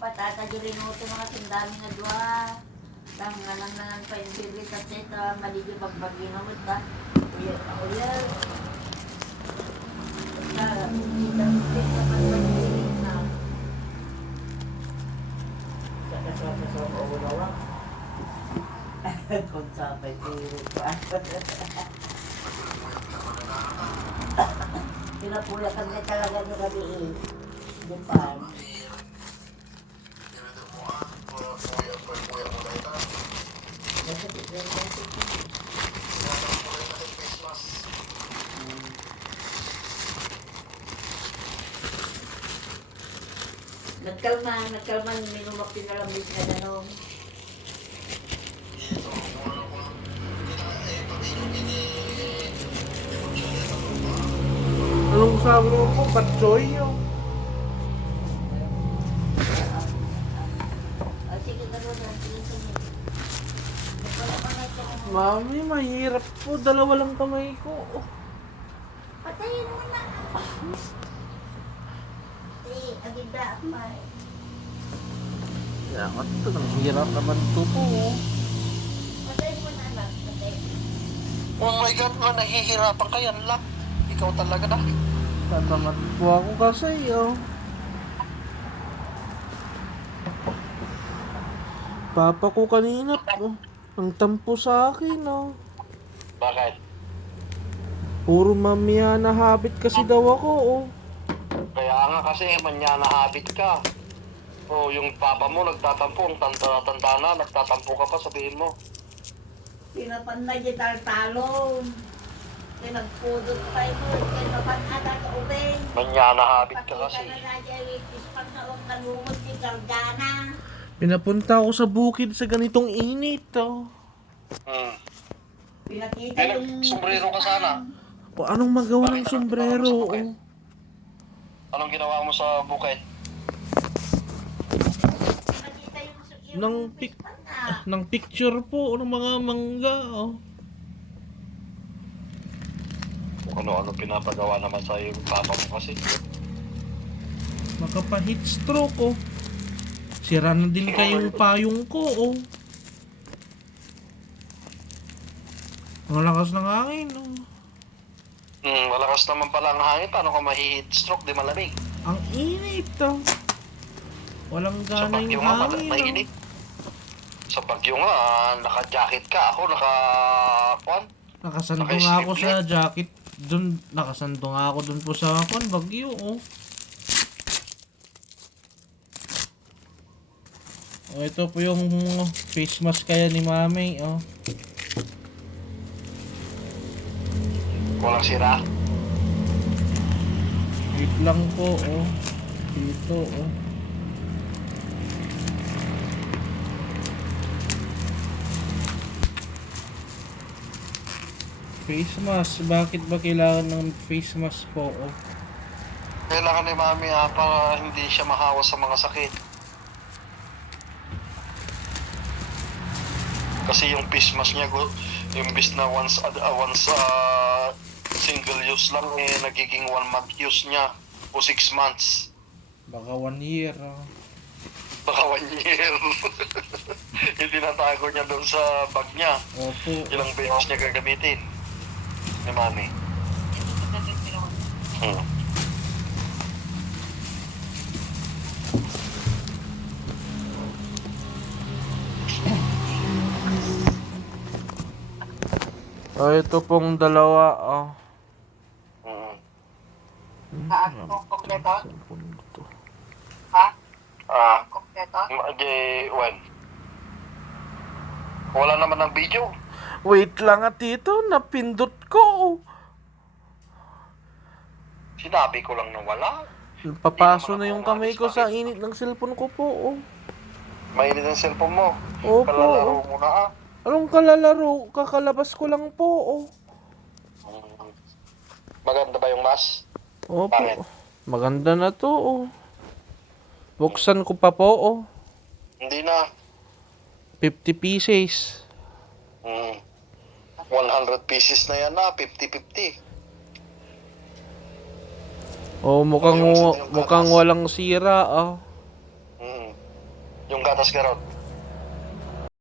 Patata di rinuto mga sundami nga dua. Tanggalan na ng painbirit at ito, maligi bagbagi na mo ta. Uyal. Kita sa pagbagirin na. Sa uulawa. Kung sa pagbirit pa. Pinapuyakan na talaga ni Rabi. Depan. Nagkalman, minumak pinalambis na gano'n. Anong sabi mo po? Patsoy yun. Sige, gano'n na. Mami, mahirap po. Dalawa lang kamay ko. Patayin mo na. Agenda pa. Yan, ito. Ang hirap naman ito po. Patayin mo na anak. Patayin. Oh my God, nahihirapan ka yan lang. Ikaw talaga na. Tatamat po ako kasi, oh. Papa ko kanina po. Ang tampo sa akin, oh. Bakit? Puro mamaya na habit kasi daw ako, oh. Kaya nga kasi manyana habit ka. O yung papa mo nagtatampo, ang tanda na, nagtatampo ka pa, sabihin mo. Pinapanay di taltalong. Pinagpudot tayo mo. Pinapanada ka ubeng. Manyana habit ka kasi. Pakita na na dyan. Ispag na huwag nalumot ni Gardana. Pinapunta ako sa bukid sa ganitong init, oh. Pinakita Eh, yung... sombrero ka sana. O, anong magawa ng Bakit? sombrero, Ano sa oh. Anong ginawa mo sa bukid? Pinakita yung... Nang ng picture po ng mga mangga, oh. Ano-ano pinapagawa naman sa yung papa mo kasi. Makapa-heat stroke, oh. Sira na din kayong payong ko, oh. Ang lakas ng hangin, oh. Malakas naman pala ang hangin. Paano ka mahi-heat stroke? Di malamig. Ang init, oh. Walang Sa gana bagyo yung nga, hangin, mainit. oh. Sa bagyo nga, naka-jacket ka. Ako, Nakasando nga ako sa jacket. Nakasando nga ako dun po sa bagyo, oh. Oh, ito po yung face mask kaya ni Mami, oh. Walang sira. Wait lang po, oh. Dito, oh. Face mask. Bakit ba kailangan ng face mask po, oh? Kailangan ni Mami para hindi siya mahawa sa mga sakit. Kasi yung face mask niya, imbis na once single use lang, nagiging 1 month use niya o 6 months. Baka 1 year, oh. Baka 1 year. Hindi natago niya doon sa bag niya. Opo. Ilang beses niya gagamitin ni Mami. Oh, ito pong dalawa, oh. Kompleto? Cellphone to. Ha? Kompleto? When? Wala naman ng video. Wait lang at ito, napindot ko, oh. Sinabi ko lang na wala. Papaso na yung kamay ko sa init ng cellphone ko po, oh. Mainit ang cellphone mo. Opo, Kalalaro oh. mo na Anong kalalaro? Kakalabas ko lang po, oh. Maganda ba yung mask? Opo. Bakit? Maganda na to, oh. Buksan ko pa po, oh. Hindi na. 50 pieces. 100 pieces na yan na. 50-50. Oh, mukhang walang sira, ah. Yung gatas karot.